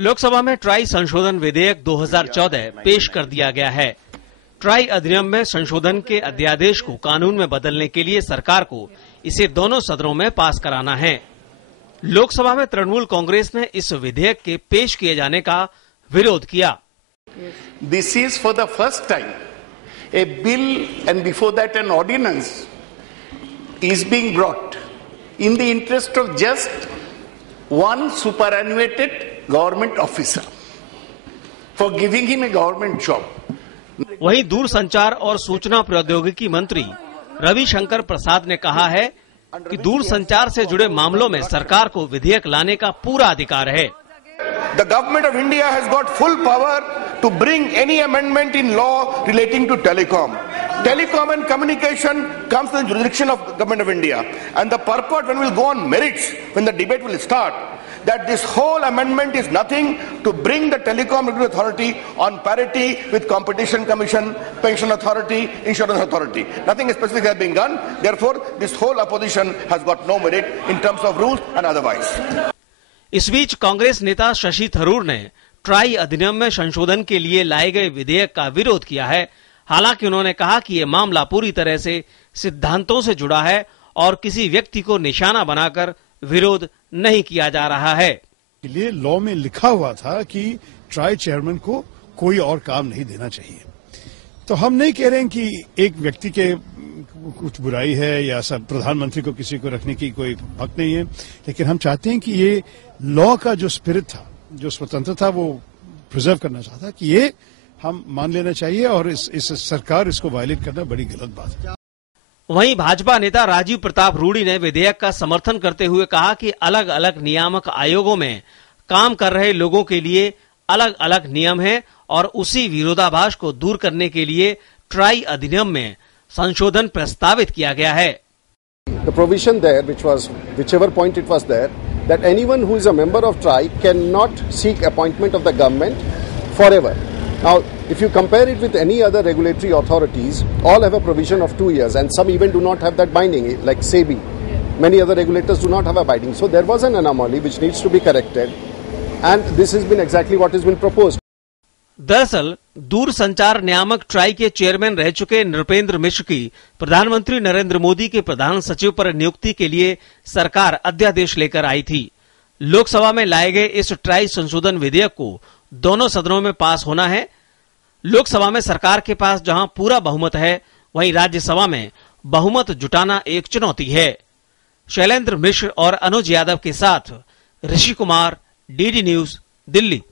लोकसभा में ट्राई संशोधन विधेयक 2014 पेश कर दिया गया है। ट्राई अधिनियम में संशोधन के अध्यादेश को कानून में बदलने के लिए सरकार को इसे दोनों सदनों में पास कराना है। लोकसभा में तृणमूल कांग्रेस ने इस विधेयक के पेश किए जाने का विरोध किया। This is for the first time a bill and before that an ordinance is being brought in the interest of just one superannuated government officer for giving him a government job. वहीं दूरसंचार और सूचना प्रौद्योगिकी मंत्री रविशंकर प्रसाद ने कहा है कि दूरसंचार से जुड़े मामलों में सरकार को विधेयक लाने का पूरा अधिकार है। The government of India has got full power to bring any amendment in law relating to telecom. Telecom and communication comes to the jurisdiction of government of India, and the purport when we'll go on merits, when the debate will start, that this whole amendment is nothing to bring the telecom regulatory authority on parity with competition commission, pension authority, insurance authority. Nothing specific has been done. Therefore, this whole opposition has got no merit in terms of rules and otherwise. इस बीच कांग्रेस नेता शशि थरूर ने try अधिनियम में संशोधन के लिए लाए गए विधेयक का विरोध किया है। हालांकि उन्होंने कहा कि ये मामला पूरी तरह से सिद्धांतों से जुड़ा है और किसी व्यक्ति को निशाना बनाकर विरोध नहीं किया जा रहा है। लिए लॉ में लिखा हुआ था कि ट्राई चेयरमैन को कोई और काम नहीं देना चाहिए। तो हम नहीं कह रहे हैं कि एक व्यक्ति के कुछ बुराई है या सब प्रधानमंत्री को किसी को रखने की कोई हक नहीं है, लेकिन हम चाहते हैं कि ये लॉ का जो स्पिरिट था, जो स्वतंत्र था, वो प्रिजर्व करना चाहता कि ये हम मान लेना चाहिए और इस सरकार इसको वायलेट करना बड़ी गलत बात है। वहीं भाजपा नेता राजीव प्रताप रूडी ने विधेयक का समर्थन करते हुए कहा कि अलग अलग नियामक आयोगों में काम कर रहे लोगों के लिए अलग अलग नियम है और उसी विरोधाभास को दूर करने के लिए ट्राई अधिनियम में संशोधन प्रस्तावित किया गया है। The provision there, whichever point it was there, that anyone who is a member of TRAI cannot seek appointment of the government forever. Now, if you compare it with any other regulatory authorities, all have a provision of 2 years, and some even do not have that binding, like SEBI. Many other regulators do not have a binding. So there was an anomaly which needs to be corrected, and this has been exactly what has been proposed. दरअसल दूरसंचार नियामक try के chairman रह चुके नृपेंद्र मिश्र की प्रधानमंत्री नरेंद्र मोदी के प्रधान सचिव पर नियुक्ति के लिए सरकार अध्यादेश लेकर आई थी। लोकसभा में लाए गए इस ट्राई संशोधन विधेयक को दोनों सदनों में पास होना है। लोकसभा में सरकार के पास जहां पूरा बहुमत है, वहीं राज्यसभा में बहुमत जुटाना एक चुनौती है। शैलेंद्र मिश्र और अनुज यादव के साथ ऋषि कुमार, डीडी न्यूज, दिल्ली।